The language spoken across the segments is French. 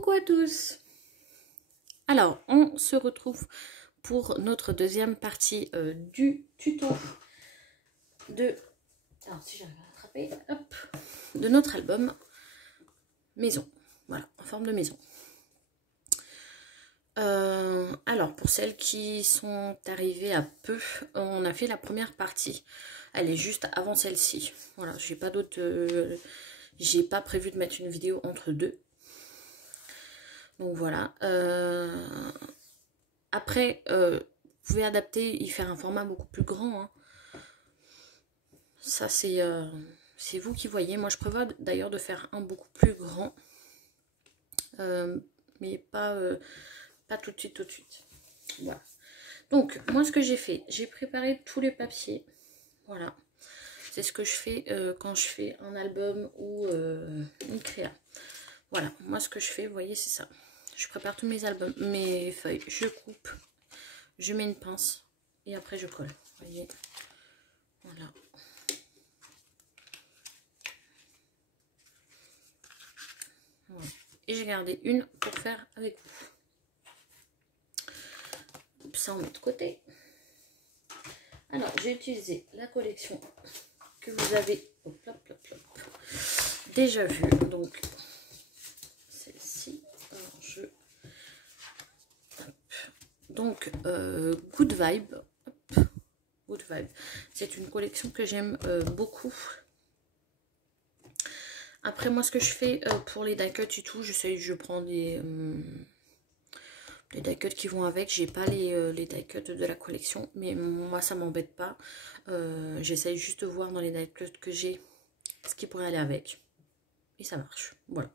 Coucou à tous. Alors, on se retrouve pour notre deuxième partie du tuto de... Alors, si j'arrive à attraper, hop, de notre album maison. Voilà, en forme de maison. Alors, pour celles qui sont arrivées à peu, on a fait la première partie. Elle est juste avant celle-ci. Voilà, j'ai pas d'autre... j'ai pas prévu de mettre une vidéo entre deux. Donc voilà. Après, vous pouvez adapter et faire un format beaucoup plus grand. Hein. Ça, c'est vous qui voyez. Moi, je prévois d'ailleurs de faire un beaucoup plus grand. Mais pas tout de suite, tout de suite. Voilà. Donc, moi, ce que j'ai fait, j'ai préparé tous les papiers. Voilà. C'est ce que je fais quand je fais un album ou une créa. Voilà. Moi, ce que je fais, vous voyez, c'est ça. Je prépare tous mes albums, mes feuilles, je coupe, je mets une pince et après je colle. Vous voyez, voilà. Voilà. Et j'ai gardé une pour faire avec vous. Ça on met de côté. Alors j'ai utilisé la collection que vous avez hop, hop, hop, hop, déjà vue. Donc celle-ci. Donc, Good Vibe. Hop. Good Vibe. C'est une collection que j'aime beaucoup. Après, moi, ce que je fais pour les die cuts et tout, je prends des die cuts qui vont avec. J'ai pas les die cuts de la collection, mais moi, ça m'embête pas. J'essaye juste de voir dans les die cuts que j'ai ce qui pourrait aller avec. Et ça marche. Voilà.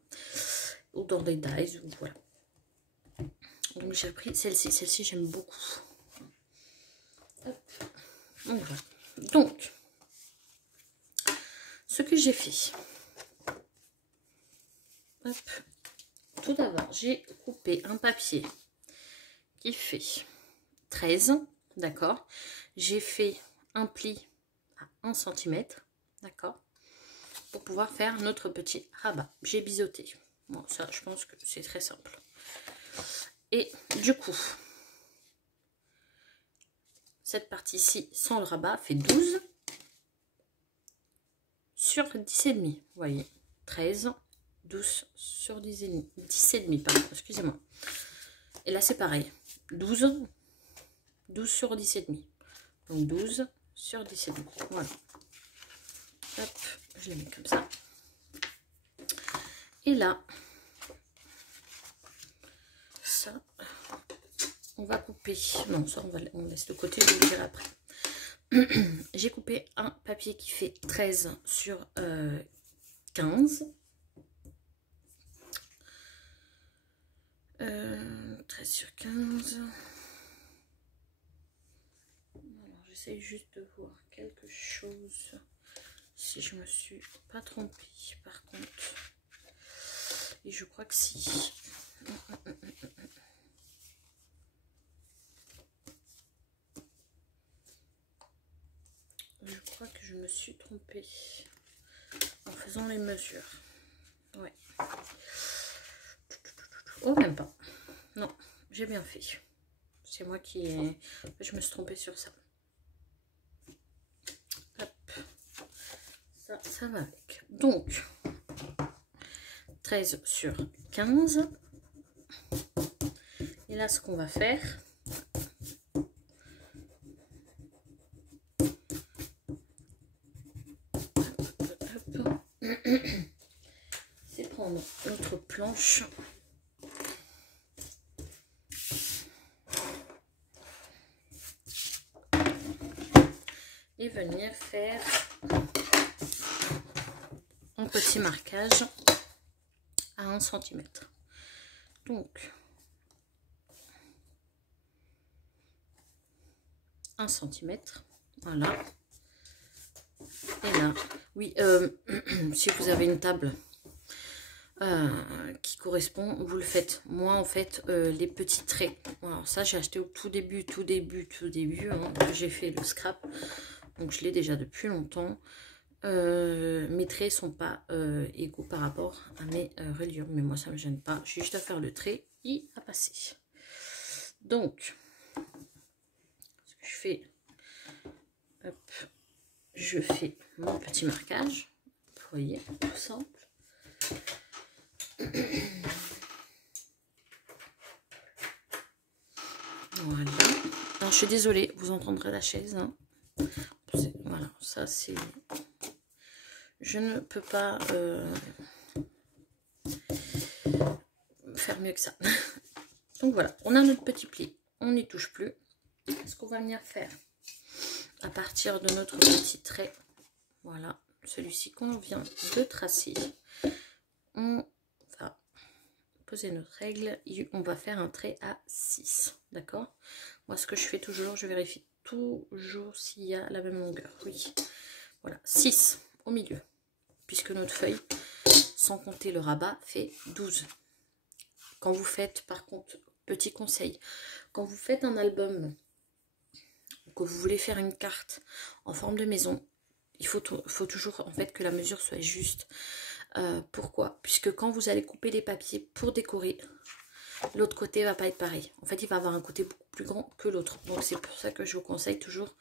Ou dans des dies, ou voilà. Donc j'ai pris celle-ci. Celle-ci j'aime beaucoup. Hop. Donc voilà. Donc, ce que j'ai fait. Hop. Tout d'abord, j'ai coupé un papier qui fait 13. D'accord. J'ai fait un pli à 1 cm. D'accord. Pour pouvoir faire notre petit rabat. J'ai biseauté. Bon, ça, je pense que c'est très simple. Et du coup, cette partie-ci, sans le rabat, fait 12 sur 10,5. Vous voyez, 13, 12 sur 10,5. 10,5, pardon, excusez-moi. Et là, c'est pareil. 12 sur 10,5. Donc, 12 sur 10,5. Voilà. Hop, je les mets comme ça. Et là, ça... On va couper, non ça on laisse de côté, je vais le dire après. J'ai coupé un papier qui fait 13 sur 15. 13 sur 15. Alors j'essaye juste de voir quelque chose. Si je me suis pas trompée par contre. Et je crois que si. Je crois que je me suis trompée en faisant les mesures. Ouais. Oh, même pas. Non, j'ai bien fait. C'est moi qui ai... Je me suis trompée sur ça. Hop. Ça va avec. Donc, 13 sur 15. Et là, ce qu'on va faire... c'est prendre notre planche et venir faire un petit marquage à 1 cm. Donc 1 cm, voilà. Et là, oui, si vous avez une table qui correspond, vous le faites. Moi, en fait, les petits traits. Alors ça, j'ai acheté au tout début, hein, j'ai fait le scrap. Donc, je l'ai déjà depuis longtemps. mes traits sont pas égaux par rapport à mes reliures. Mais moi, ça me gêne pas. J'ai juste à faire le trait et à passer. Donc, ce que je fais, hop, je fais mon petit marquage. Vous voyez, tout simple. Voilà. Alors, je suis désolée, vous entendrez la chaise. Hein. Voilà, ça c'est... Je ne peux pas faire mieux que ça. Donc voilà, on a notre petit pli. On n'y touche plus. Ce qu'on va venir faire à partir de notre petit trait, voilà, celui-ci qu'on vient de tracer, on va poser notre règle et on va faire un trait à 6, d'accord? Moi, ce que je fais toujours, je vérifie toujours s'il y a la même longueur. Oui, voilà, 6 au milieu, puisque notre feuille, sans compter le rabat, fait 12. Quand vous faites, par contre, petit conseil, quand vous faites un album, que vous voulez faire une carte en forme de maison, il faut toujours en fait que la mesure soit juste. Pourquoi? Puisque quand vous allez couper les papiers pour décorer, l'autre côté va pas être pareil. En fait, il va avoir un côté beaucoup plus grand que l'autre. Donc c'est pour ça que je vous conseille toujours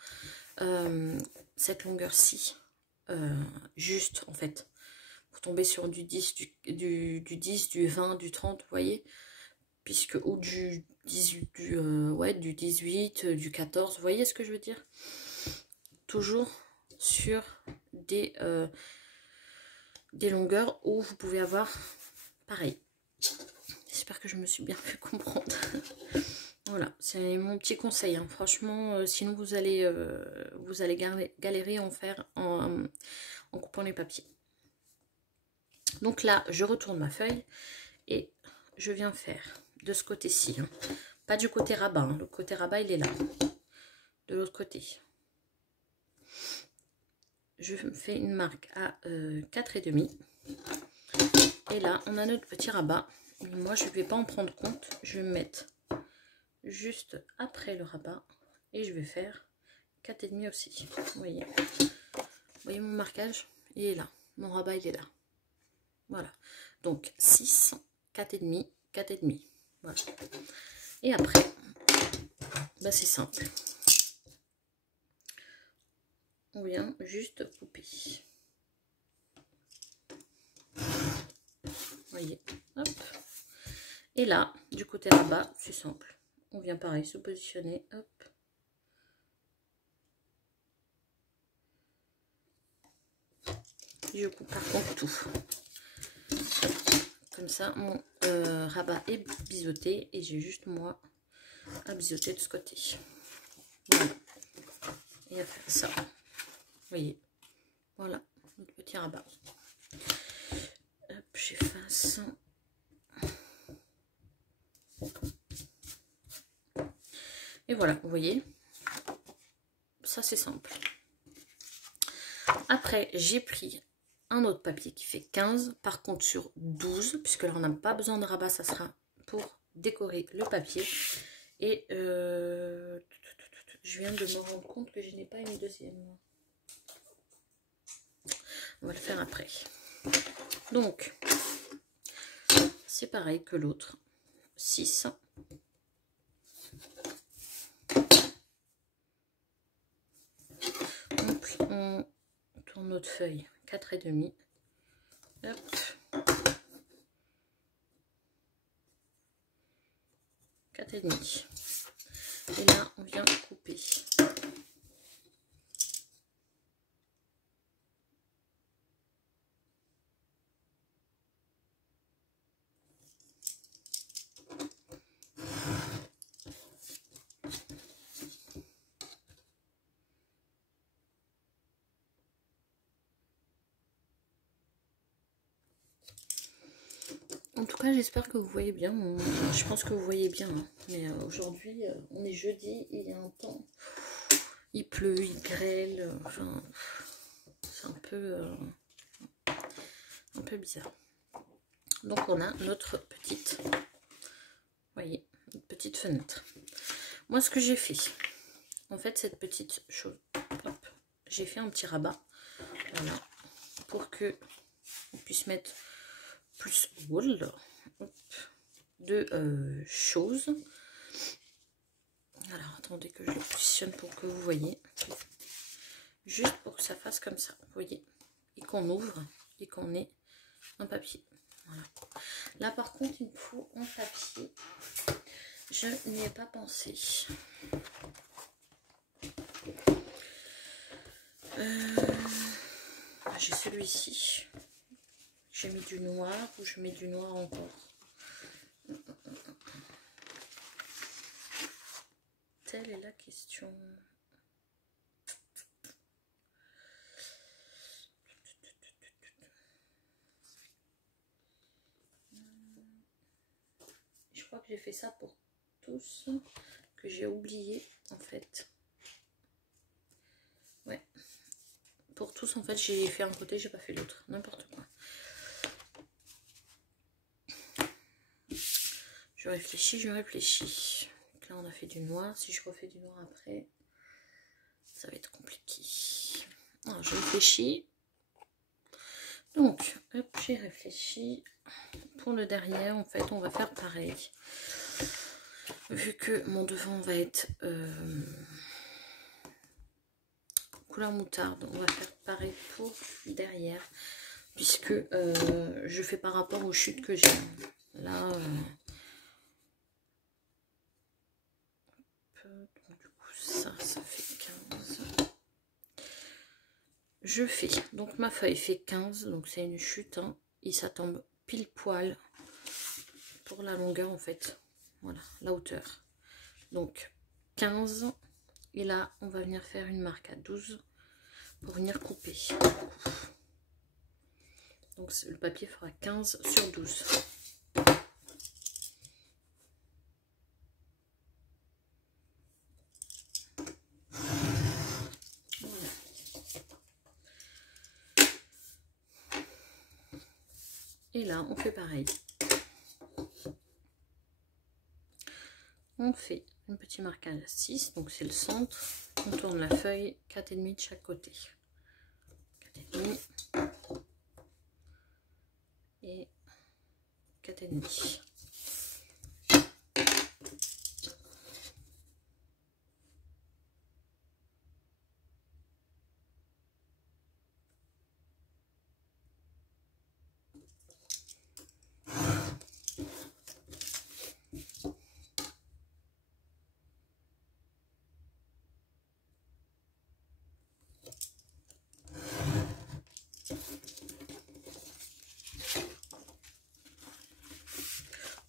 cette longueur-ci, juste en fait. Vous tombez sur du 10, du 10, du 20, du 30, vous voyez, puisque ou du 18, du 18, du 14, vous voyez ce que je veux dire? Toujours sur des longueurs où vous pouvez avoir pareil. J'espère que je me suis bien fait comprendre. Voilà, c'est mon petit conseil. Hein. Franchement, sinon vous allez galérer en coupant les papiers. Donc là, je retourne ma feuille et je viens faire de ce côté-ci. Hein. Pas du côté rabat. Hein. Le côté rabat, il est là. De l'autre côté. Je fais une marque à 4,5. Et là, on a notre petit rabat. Moi, je ne vais pas en prendre compte. Je vais me mettre juste après le rabat. Et je vais faire 4,5 aussi. Vous voyez mon marquage? Il est là. Mon rabat, il est là. Voilà. Donc, 6, 4,5, 4,5. Voilà. Et après, bah, c'est simple. On vient juste couper. Vous voyez, hop. Et là, du côté rabat, c'est simple. On vient pareil, se positionner, hop. Je coupe par contre tout. Comme ça, mon rabat est biseauté et j'ai juste moi à biseauter de ce côté. Voilà. Et à faire ça. Vous voyez, voilà notre petit rabat. Hop, j'efface. Et voilà, vous voyez, ça c'est simple. Après, j'ai pris un autre papier qui fait 15, par contre sur 12, puisque là on n'a pas besoin de rabat, ça sera pour décorer le papier. Et je viens de me rendre compte que je n'ai pas une deuxième. On va le faire après. Donc, c'est pareil que l'autre. 6. On tourne notre feuille 4,5. Hop. 4,5. Et là, on vient couper. En tout cas, j'espère que vous voyez bien. Je pense que vous voyez bien. Hein. Mais aujourd'hui, on est jeudi, il y a un temps. Il pleut, il grêle. Enfin, c'est un peu bizarre. Donc, on a notre petite, vous voyez, une petite fenêtre. Moi, ce que j'ai fait, en fait, cette petite chose, j'ai fait un petit rabat. Voilà. pour que on puisse mettre plus de choses. Alors attendez que je le positionne pour que vous voyez, juste pour que ça fasse comme ça, vous voyez, et qu'on ouvre et qu'on ait un papier. Voilà. Là par contre il me faut un papier, je n'y ai pas pensé. J'ai celui-ci, j'ai mis du noir ou je mets du noir encore. Telle est la question. Je crois que j'ai fait ça pour tous, que j'ai oublié en fait. Ouais. Pour tous en fait j'ai fait un côté, j'ai pas fait l'autre. N'importe quoi. Je réfléchis, je réfléchis. Donc là on a fait du noir. Si je refais du noir après, ça va être compliqué. Alors, je réfléchis. Donc, hop, j'ai réfléchi. Pour le derrière, en fait, on va faire pareil. Vu que mon devant va être couleur moutarde, on va faire pareil pour derrière. Puisque je fais par rapport aux chutes que j'ai. Là, donc, du coup, ça fait 15. Je fais, donc ma feuille fait 15, donc c'est une chute, hein, et ça tombe pile poil pour la longueur en fait, voilà, la hauteur. Donc 15, et là on va venir faire une marque à 12 pour venir couper. Donc le papier fera 15 sur 12. Voilà. Et là on fait pareil. On fait un petit marquage à 6, donc c'est le centre. On tourne la feuille 4,5 de chaque côté. 4,5 et 4,5.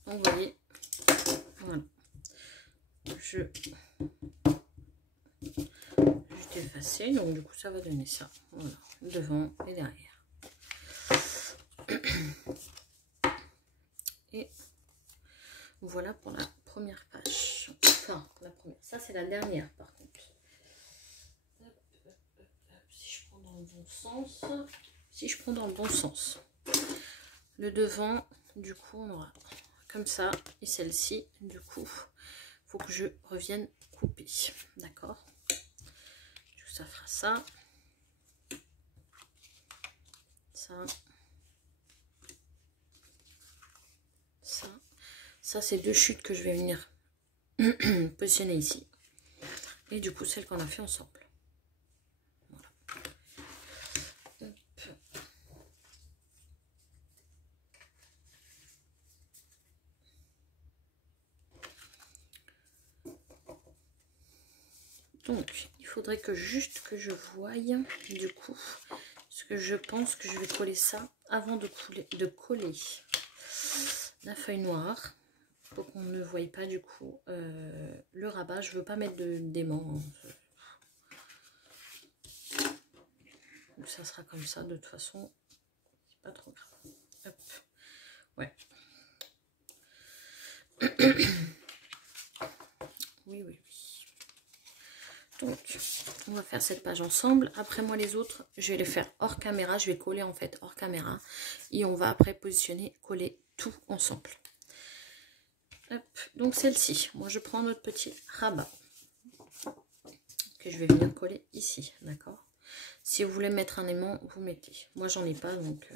Donc vous voyez, voilà, je effacer, donc du coup ça va donner ça, voilà, devant et derrière. Et voilà pour la première page, enfin la première, ça c'est la dernière par contre. Si je prends dans le bon sens, le devant, du coup on aura comme ça, et celle-ci, du coup, faut que je revienne couper, d'accord? Ça fera ça, ça c'est deux chutes que je vais venir positionner ici, et du coup celle qu'on a fait ensemble. Voilà. Donc il faudrait que juste que je voie du coup, parce que je pense que je vais coller ça avant de coller la feuille noire, pour qu'on ne voie pas du coup le rabat. Je veux pas mettre d'aimant, donc ça sera comme ça de toute façon, c'est pas trop grave. Hop. Ouais. Oui, oui, oui. Donc, on va faire cette page ensemble. Après, moi, les autres, je vais les faire hors caméra. Je vais coller, en fait, hors caméra. Et on va après positionner, coller tout ensemble. Hop. Donc, celle-ci. Moi, je prends notre petit rabat que je vais venir coller ici. D'accord? Si vous voulez mettre un aimant, vous mettez. Moi, j'en ai pas, donc...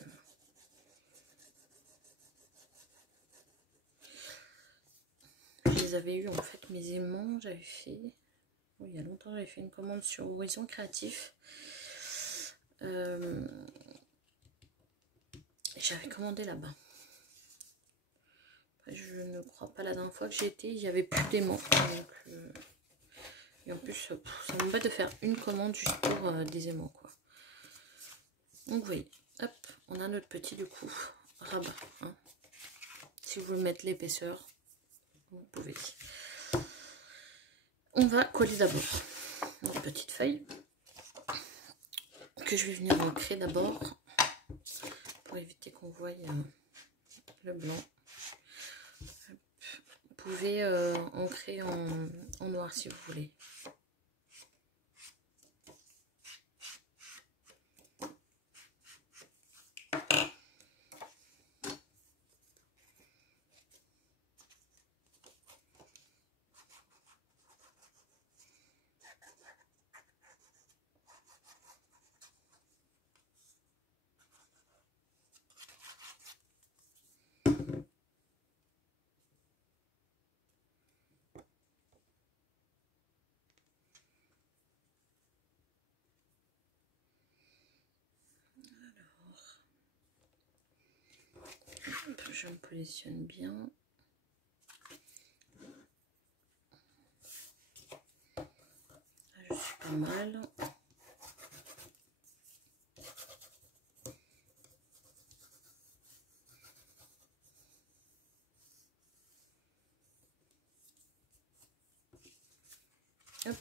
Je les avais eu en fait, mes aimants. J'avais fait... Oh, il y a longtemps, j'avais fait une commande sur Horizon Créatif. J'avais commandé là-bas. Je ne crois pas la dernière fois que j'ai été, il n'y avait plus d'aimants. Et en plus, ça m'embête de faire une commande juste pour des aimants, quoi. Donc, vous voyez, hop, on a notre petit, du coup, rabat. Hein. Si vous voulez mettre l'épaisseur, vous pouvez. On va coller d'abord notre petite feuille que je vais venir ancrer d'abord pour éviter qu'on voie le blanc. Vous pouvez ancrer en noir si vous voulez. Je me positionne bien. Je suis pas mal. Hop.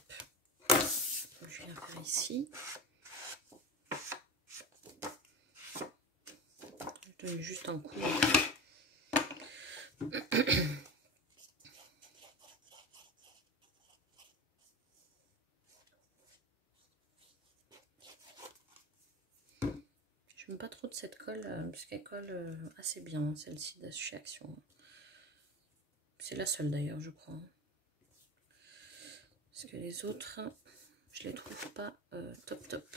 Je viens faire ici. Je donne juste un coup. J'aime pas trop de cette colle parce qu'elle colle assez bien, celle-ci de chez Action. C'est la seule d'ailleurs, je crois. Parce que les autres, je les trouve pas top top.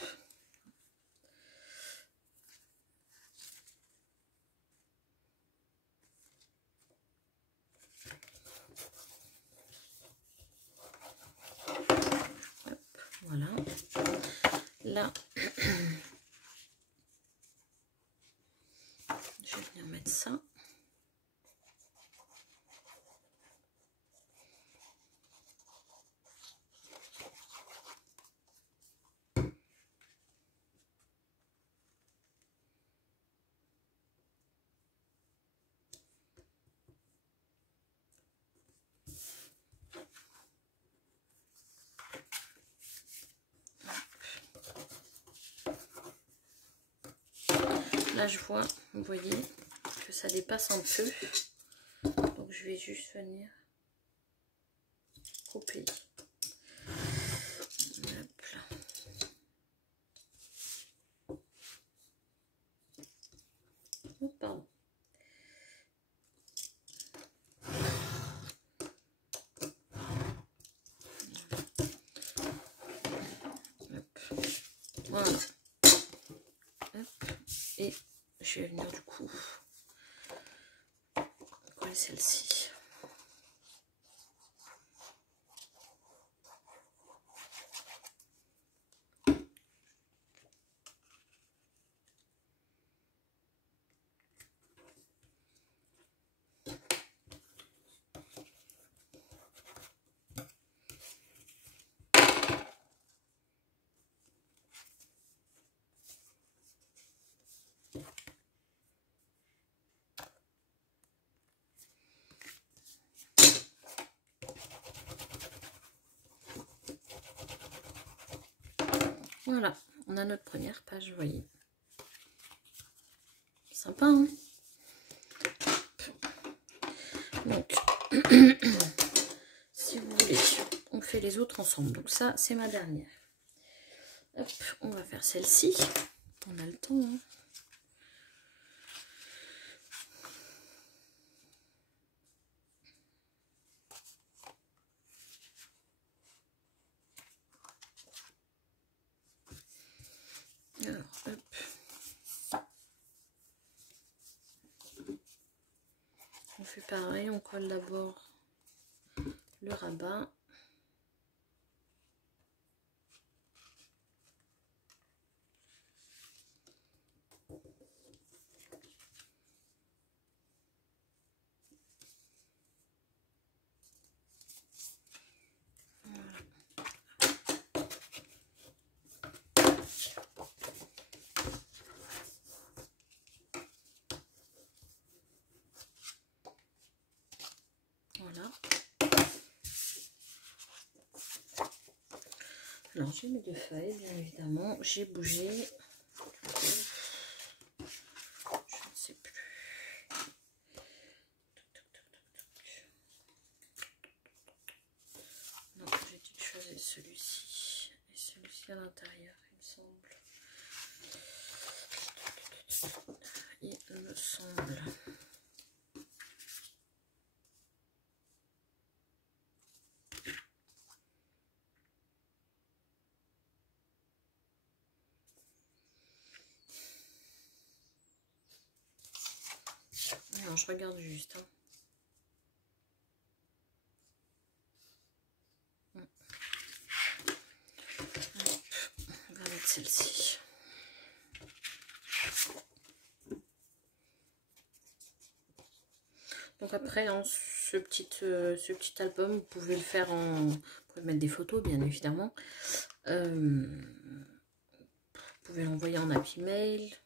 Hop, voilà. Là, je vais venir mettre ça. Là, je vois, vous voyez, que ça dépasse un peu. Donc, je vais juste venir couper. Hop là. Oh, pardon. Hop. Voilà. Hop. Et je vais venir du coup coller celle-ci. Voilà, on a notre première page, vous voyez. Sympa, hein? Donc, si vous voulez, on fait les autres ensemble. Donc ça, c'est ma dernière. Hop, on va faire celle-ci. On a le temps, hein? On fait pareil, on colle d'abord le rabat. Voilà. Alors j'ai mes deux feuilles, bien évidemment. J'ai bougé. Je ne sais plus. Non, j'ai dit que je faisais celui-ci et celui-ci à l'intérieur, il me semble. Il me semble. Non, je regarde juste. Hein. On va mettre celle-ci. Donc après, hein, ce petit album, vous pouvez le faire en... Vous pouvez mettre des photos, bien évidemment. Vous pouvez l'envoyer en Happy Mail.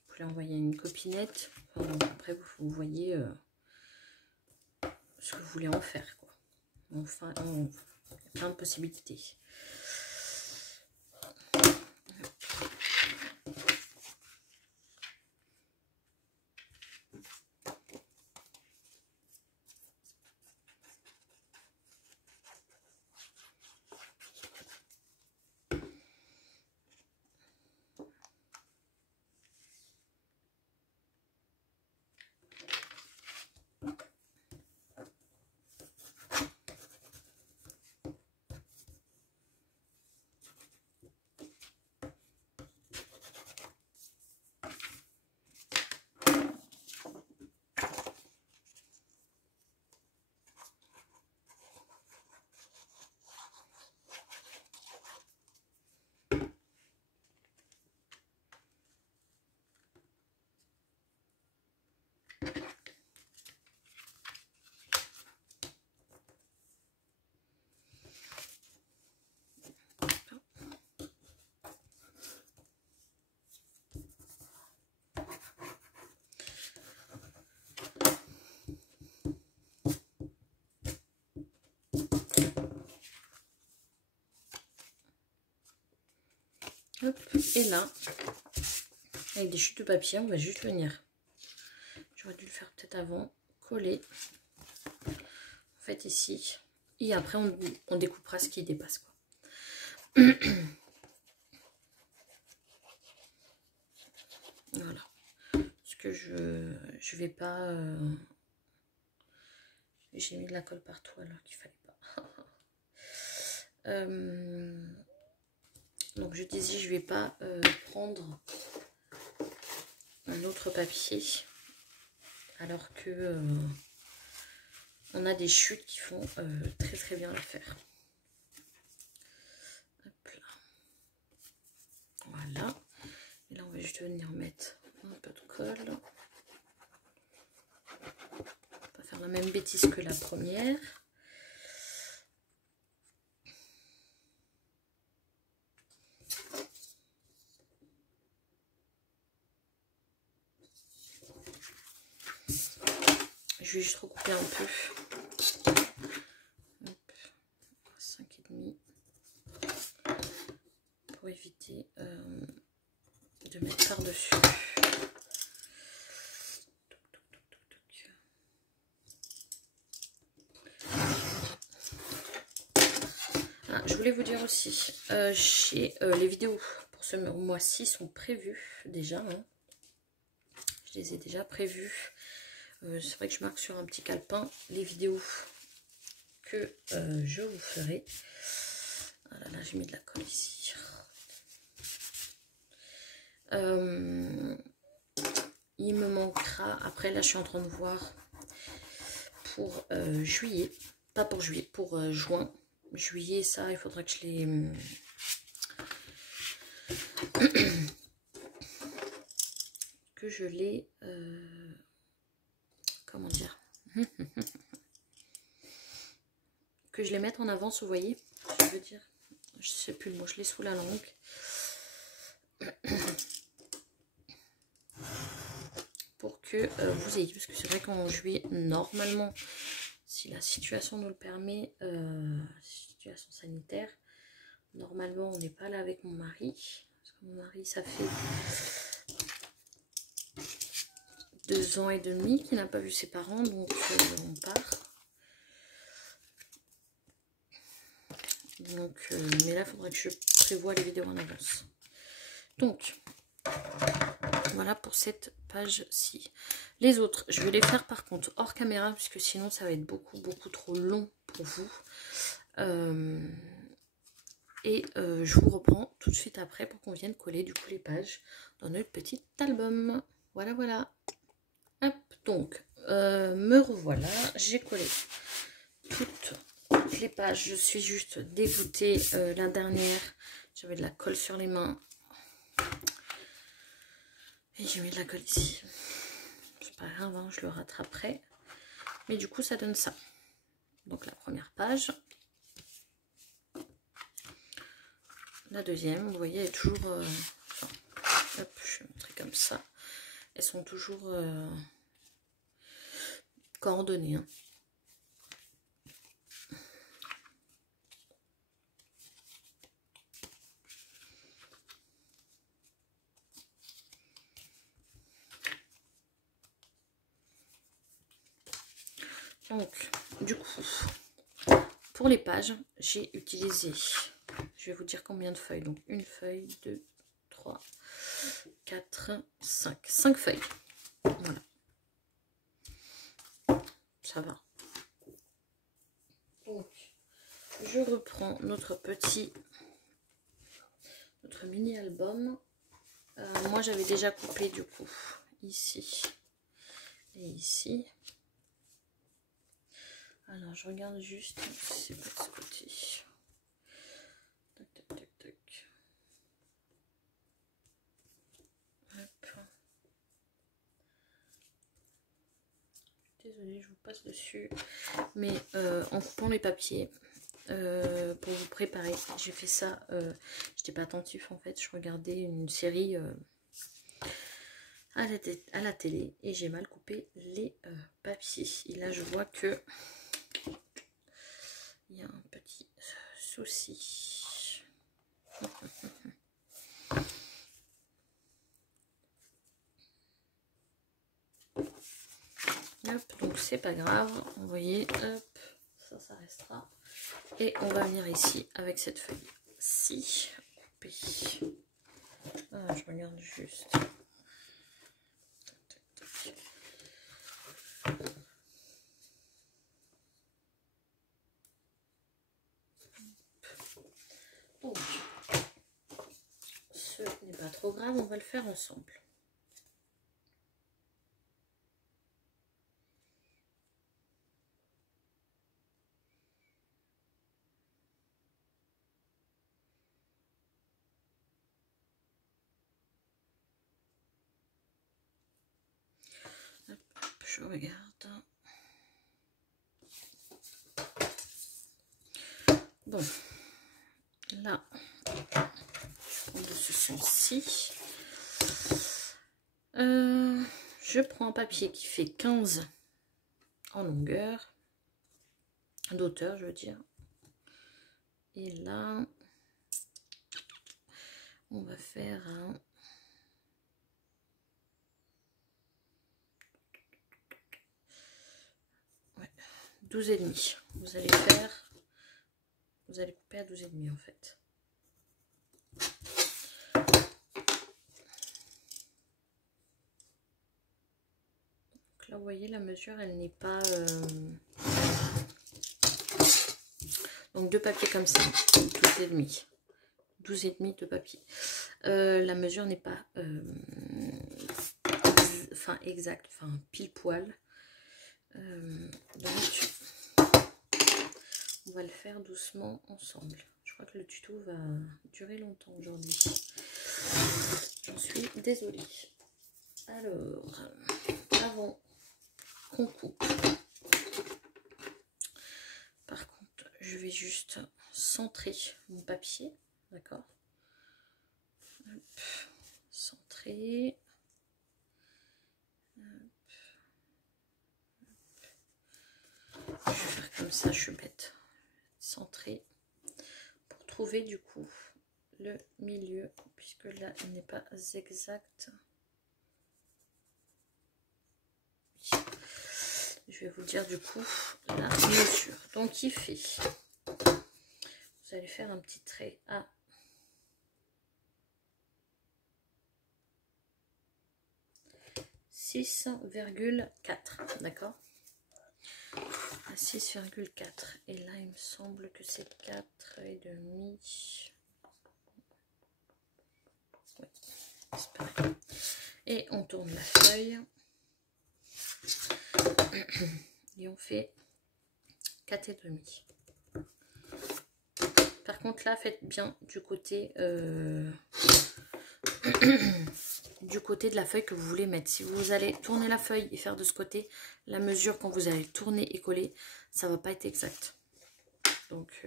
Vous pouvez l'envoyer à une copinette. Enfin, après, vous voyez ce que vous voulez en faire, quoi. Enfin, il y a plein de possibilités. Hop, et là, avec des chutes de papier, on va juste venir. J'aurais dû le faire peut-être avant. Coller. En fait, ici. Et après, on découpera ce qui dépasse, quoi. Voilà. Parce que je vais pas... J'ai mis de la colle partout alors qu'il fallait pas. Donc je disais, je vais pas prendre un autre papier alors que on a des chutes qui font très très bien l'affaire. Hop là. Voilà. Et là on va juste venir mettre un peu de colle. On va pas faire la même bêtise que la première. Je vais juste recouper un peu. Hop, 5,5 pour éviter de mettre par-dessus. Ah, je voulais vous dire aussi, les vidéos pour ce mois-ci sont prévues déjà. Hein. Je les ai déjà prévues. C'est vrai que je marque sur un petit calepin les vidéos que je vous ferai. Ah là là, j'ai mis de la colle ici. il me manquera, après là je suis en train de voir pour juillet, pas pour juillet, pour juin. Juillet, ça, il faudra que je les... que je les... comment dire que je les mette en avance, vous voyez, je veux dire, je sais plus le mot, je l'ai sous la langue. Pour que vous ayez, parce que c'est vrai qu'en juillet, normalement, si la situation nous le permet, situation sanitaire, normalement on n'est pas là avec mon mari, parce que mon mari ça fait 2 ans et demi qu'il n'a pas vu ses parents, donc on part. Donc, mais là, il faudrait que je prévoie les vidéos en avance. Donc, voilà pour cette page-ci. Les autres, je vais les faire par contre hors caméra, puisque sinon ça va être beaucoup trop long pour vous. Je vous reprends tout de suite après pour qu'on vienne coller du coup les pages dans notre petit album. Voilà, voilà. Hop, donc, me revoilà. J'ai collé toutes les pages. Je suis juste dégoûtée. La dernière, j'avais de la colle sur les mains. Et j'ai mis de la colle ici. C'est pas grave, hein, je le rattraperai. Mais du coup, ça donne ça. Donc, la première page. La deuxième, vous voyez, elle est toujours... enfin, hop, je vais montrer comme ça. Elles sont toujours coordonnées. Hein. Donc, du coup, pour les pages, j'ai utilisé, je vais vous dire combien de feuilles. Donc, une feuille, 2, 3, 4, 5. 5 feuilles. Voilà. Ça va. Donc, je reprends notre mini album. Moi, j'avais déjà coupé du coup ici et ici. Alors, je regarde juste si c'est pas de ce côté. Tac, tac, tac, tac. Hop. Désolée, je vous passe dessus. Mais en coupant les papiers, pour vous préparer, j'ai fait ça. J'étais pas attentif en fait. Je regardais une série à la télé et j'ai mal coupé les papiers. Et là, je vois que il y a un petit souci. Hop, donc c'est pas grave, vous voyez, hop, ça restera. Et on va venir ici avec cette feuille-ci, coupée. Ah, je regarde juste. Donc, ce n'est pas trop grave, on va le faire ensemble. Hop, je regarde. Bon, là, de ce sens-ci. Je prends un papier qui fait 15 en longueur, d'auteur je veux dire. Et là, on va faire un 12,5. Vous allez couper à 12,5 en fait. Donc là, vous voyez, la mesure, elle n'est pas... Donc, deux papiers comme ça, 12,5. 12,5 de papier. La mesure n'est pas... enfin exact, enfin pile poil. Donc on va le faire doucement ensemble. Je crois que le tuto va durer longtemps aujourd'hui. J'en suis désolée. Alors, avant qu'on coupe, par contre, je vais juste centrer mon papier, d'accord? Centrer. Je vais faire comme ça, je suis bête. Centrer pour trouver du coup le milieu, puisque là il n'est pas exact. Je vais vous dire du coup la mesure. Donc il fait, vous allez faire un petit trait à 6,4, d'accord, à 6,4, et là il me semble que c'est 4,5. Oui, c'est pareil. Et on tourne la feuille et on fait 4,5. Par contre là faites bien du côté du côté de la feuille que vous voulez mettre. Si vous allez tourner la feuille et faire de ce côté, la mesure quand vous allez tourner et coller, ça va pas être exact. Donc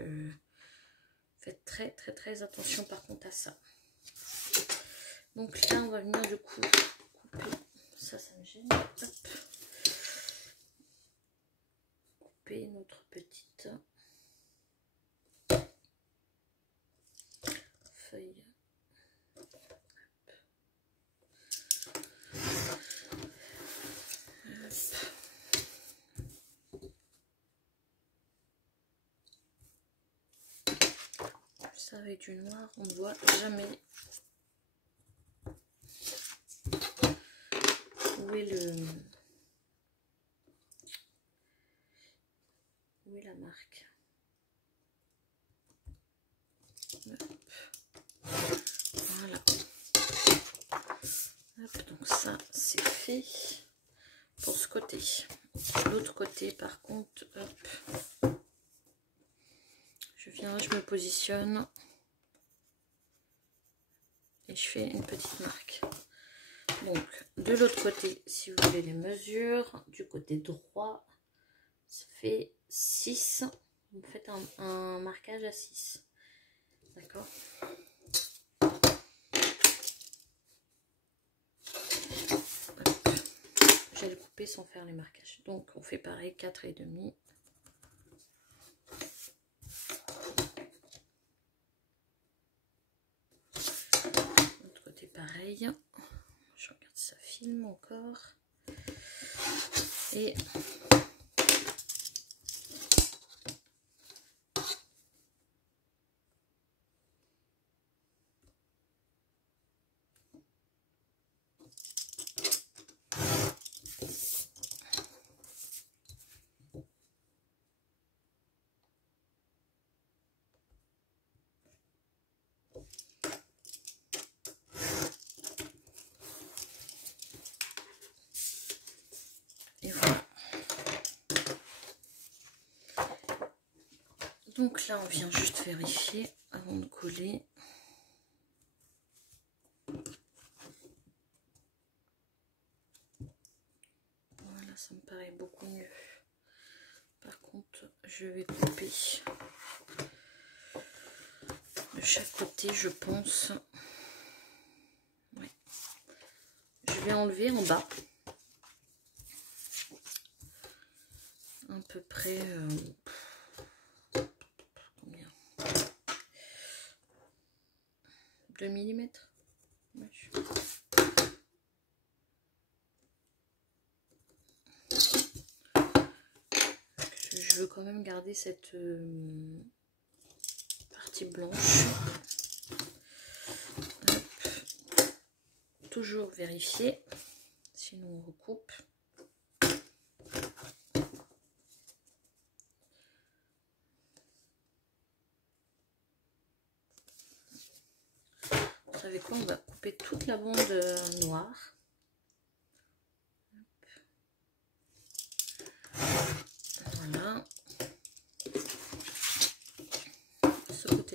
faites très attention par contre à ça. Donc là on va venir du coup couper, ça me gêne. Hop. Couper notre petite feuille. Ça avec du noir, on ne voit jamais où est la marque. Voilà. Hop, donc ça c'est fait pour ce côté. L'autre côté par contre, hop, je viens, je me positionne et je fais une petite marque. Donc de l'autre côté, si vous voulez les mesures, du côté droit, ça fait 6. Vous faites un marquage à 6. D'accord? Je vais le couper sans faire les marquages. Donc on fait pareil, 4,5. L'autre côté pareil. Je regarde si ça filme encore. Et voilà. Donc là, on vient juste vérifier avant de coller. Voilà, ça me paraît beaucoup mieux. Par contre, je vais couper de chaque côté, je pense. Ouais. Je vais enlever en bas. À peu près... combien? 2 mm. Ouais, je veux quand même garder cette partie blanche. Hop. Toujours vérifier, sinon on recoupe. Vous savez quoi, on va couper toute la bande noire.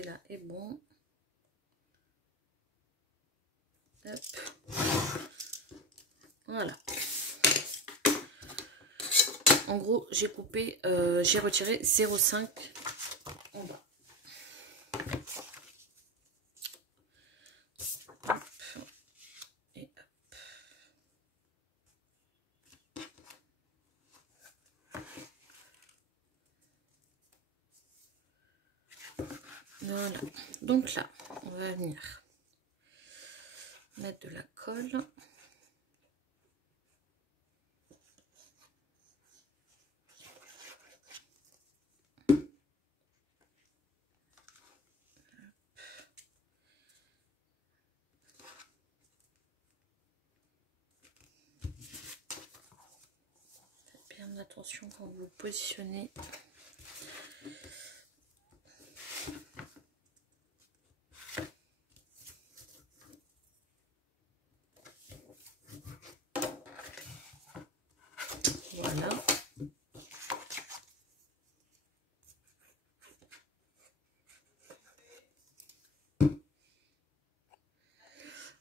là est bon. Hop. Voilà. En gros, j'ai coupé, j'ai retiré 0,5 en bas. Hop. Et hop. Voilà. Donc là, on va venir mettre de la colle. Attention quand vous positionnez. Voilà.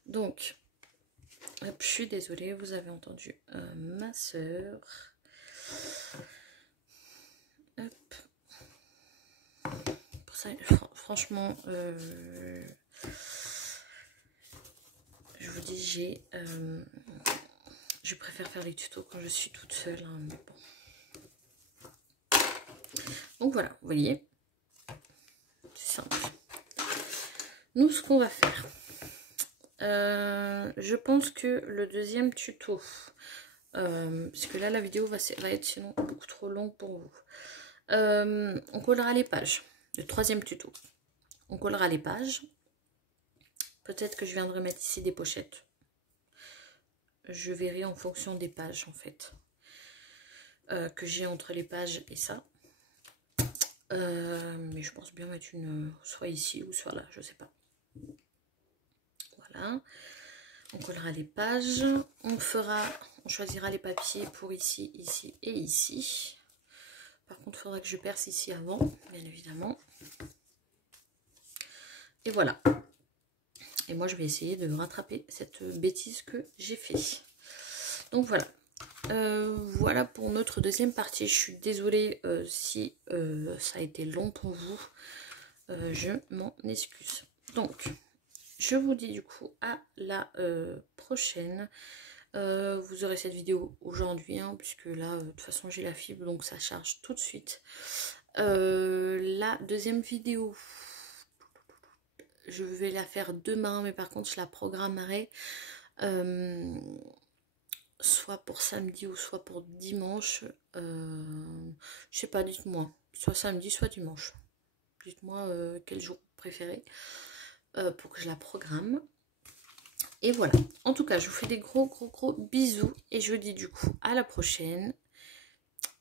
Donc, hop, je suis désolée, vous avez entendu ma soeur. Hop. Pour ça, franchement, je vous dis, je préfère faire les tutos quand je suis toute seule, hein, mais bon. Donc voilà, vous voyez, c'est simple. Nous, ce qu'on va faire, je pense que le deuxième tuto, parce que là la vidéo va être sinon beaucoup trop longue pour vous. On collera les pages. Le troisième tuto, on collera les pages. Peut-être que je viendrai mettre ici des pochettes. Je verrai en fonction des pages en fait que j'ai entre les pages et ça. Mais je pense bien mettre une soit ici ou soit là, je sais pas. Voilà. On collera les pages. On choisira les papiers pour ici, ici et ici. Par contre, il faudra que je perce ici avant, bien évidemment. Et voilà. Et moi, je vais essayer de rattraper cette bêtise que j'ai fait. Donc voilà. Voilà pour notre deuxième partie. Je suis désolée si ça a été long pour vous. Je m'en excuse. Donc, je vous dis du coup à la prochaine. Vous aurez cette vidéo aujourd'hui, hein, puisque là, de toute façon, j'ai la fibre, donc ça charge tout de suite. La deuxième vidéo, je vais la faire demain, mais par contre, je la programmerai soit pour samedi ou soit pour dimanche. Je sais pas, dites-moi. Soit samedi, soit dimanche. Dites-moi quel jour vous préférez pour que je la programme. Et voilà. En tout cas, je vous fais des gros bisous. Et je vous dis du coup à la prochaine.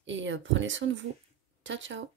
Et prenez soin de vous. Ciao, ciao.